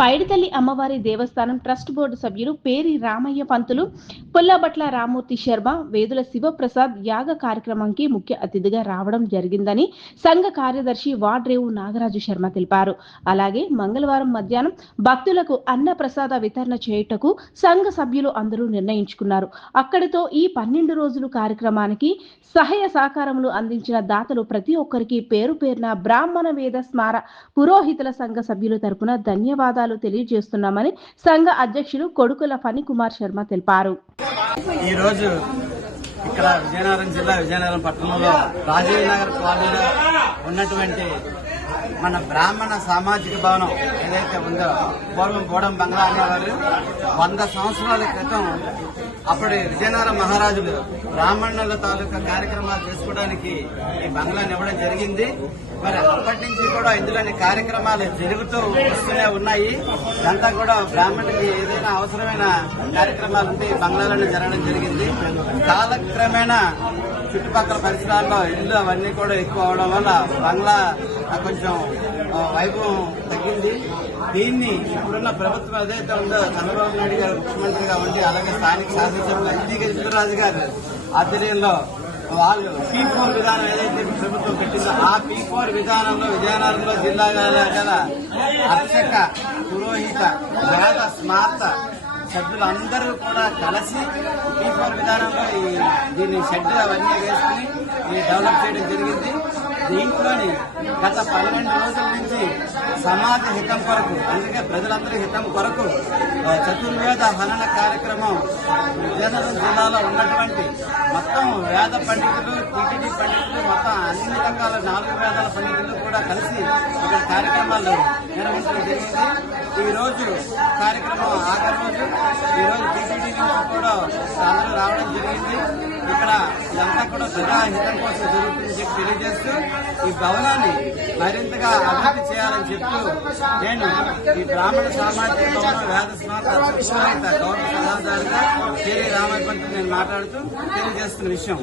పైడితల్లి అమ్మవారి దేవస్థానం trust board సభ్యులు పేరి రామయ్య పంతులు, పుల్లబట్ల రామూర్తి శర్మ, వేదుల శివప్రసాద్ యాగ కార్యక్రమానికి ముఖ్య అతిథిగా రావడం జరిగిందని సంఘ కార్యదర్శి వాడ్రేవు నాగరాజు శర్మ తెలిపారు. అలాగే మంగళవారం మధ్యాహ్నం భక్తులకు అన్న ప్రసాద వితరణ చేయుటకు సంఘ సభ్యులు అందరూ నిర్ణయించుకున్నారు. అక్కడితో ఈ 12 రోజులు కార్యక్రమానికి సహాయ సహకారములు అందించిన దాతలు ప్రతి ఒక్కరికి పేరు పేరున బ్రాహ్మణ వేద స్మార పురోహితుల సంఘ సభ్యుల తరపున ధన్యవాదాలు తెలియజేస్తున్నామని సంఘ అధ్యక్షులు కొడుకుల ఫణికుమార్ శర్మ తెలిపారు. ఈ రోజు ఇక్కడ విజయనగరం జిల్లా విజయనగరం పట్టణంలో రాజీవ్ నగర్ కాలనీలో ఉన్నటువంటి మన బ్రాహ్మణ సామాజిక భవనం ఏదైతే ఉందో పూర్వం గోడం బంగ్లా అనేవారు 100 సంవత్సరాల క్రితం అప్పుడు విజయనగరం మహారాజులు బ్రాహ్మణుల తాలూకా కార్యక్రమాలు చేసుకోవడానికి ఈ బంగ్లాని ఇవ్వడం జరిగింది. మరి అప్పటి నుంచి కూడా ఇందులోని కార్యక్రమాలు జరుగుతూ వస్తూనే ఉన్నాయి. ఇదంతా కూడా బ్రాహ్మణులకి ఏదైనా అవసరమైన కార్యక్రమాలు ఉంటే ఈ బంగ్లాలోనే జరగడం జరిగింది. కాలక్రమేణా చుట్టుపక్కల పరిసరాల్లో ఇల్లు అవన్నీ కూడా ఎక్కువ అవడం వల్ల బంగ్లా కొంచెం వైభవం తగ్గింది. దీన్ని ఇప్పుడున్న ప్రభుత్వం ఏదైతే ఉందో చంద్రబాబు నాయుడు గారు ముఖ్యమంత్రిగా ఉండి అలాగే స్థానిక శాసనసభ్యులు ఎన్నిక సింధురాజు గారు ఆధ్వర్యంలో వాళ్ళు P4 విధానం ఏదైతే ప్రభుత్వం పెట్టిందో ఆ P4 విధానంలో విజయనగరంలో జిల్లా గల అర్చక పురోహిత వేద స్మార్త సభ్యులందరూ కూడా కలిసి P4 విధానంలో దీన్ని షెడ్ అవన్నీ వేసుకుని డెవలప్ చేయడం జరిగింది. దీంట్లోని గత 12 రోజుల నుంచి సమాజ హితం కొరకు, అందుకే ప్రజలందరి హితం కొరకు చతుర్వేద హనన కార్యక్రమం విజయనగరం జిల్లాలో ఉన్నటువంటి మొత్తం వేద పండితులు, టీటీడీ పండితులు, మొత్తం అన్ని రకాల 4 వేదాల పండితులు కూడా కలిసి ఇక్కడ కార్యక్రమాలు నిర్వహించడం జరిగింది. ఈ రోజు కార్యక్రమం ఆఖరి రోజు. ఈ రోజు టీటీడీ నుంచి కూడా అందరూ రావడం జరిగింది. ఇక్కడ ఇదంతా కూడా ప్రజాహితం కోసం జరుగుతుందని చెప్పి తెలియజేస్తూ ఈ భవనాన్ని మరింతగా అభివృద్ధి చేయాలని చెప్తూ నేను ఈ బ్రాహ్మణ సామాజిక భవనం వేద స్మార్త గౌరవ సలహాదారుగా పేరి రామయ్య పంతులు నేను మాట్లాడుతూ తెలియజేస్తున్న విషయం.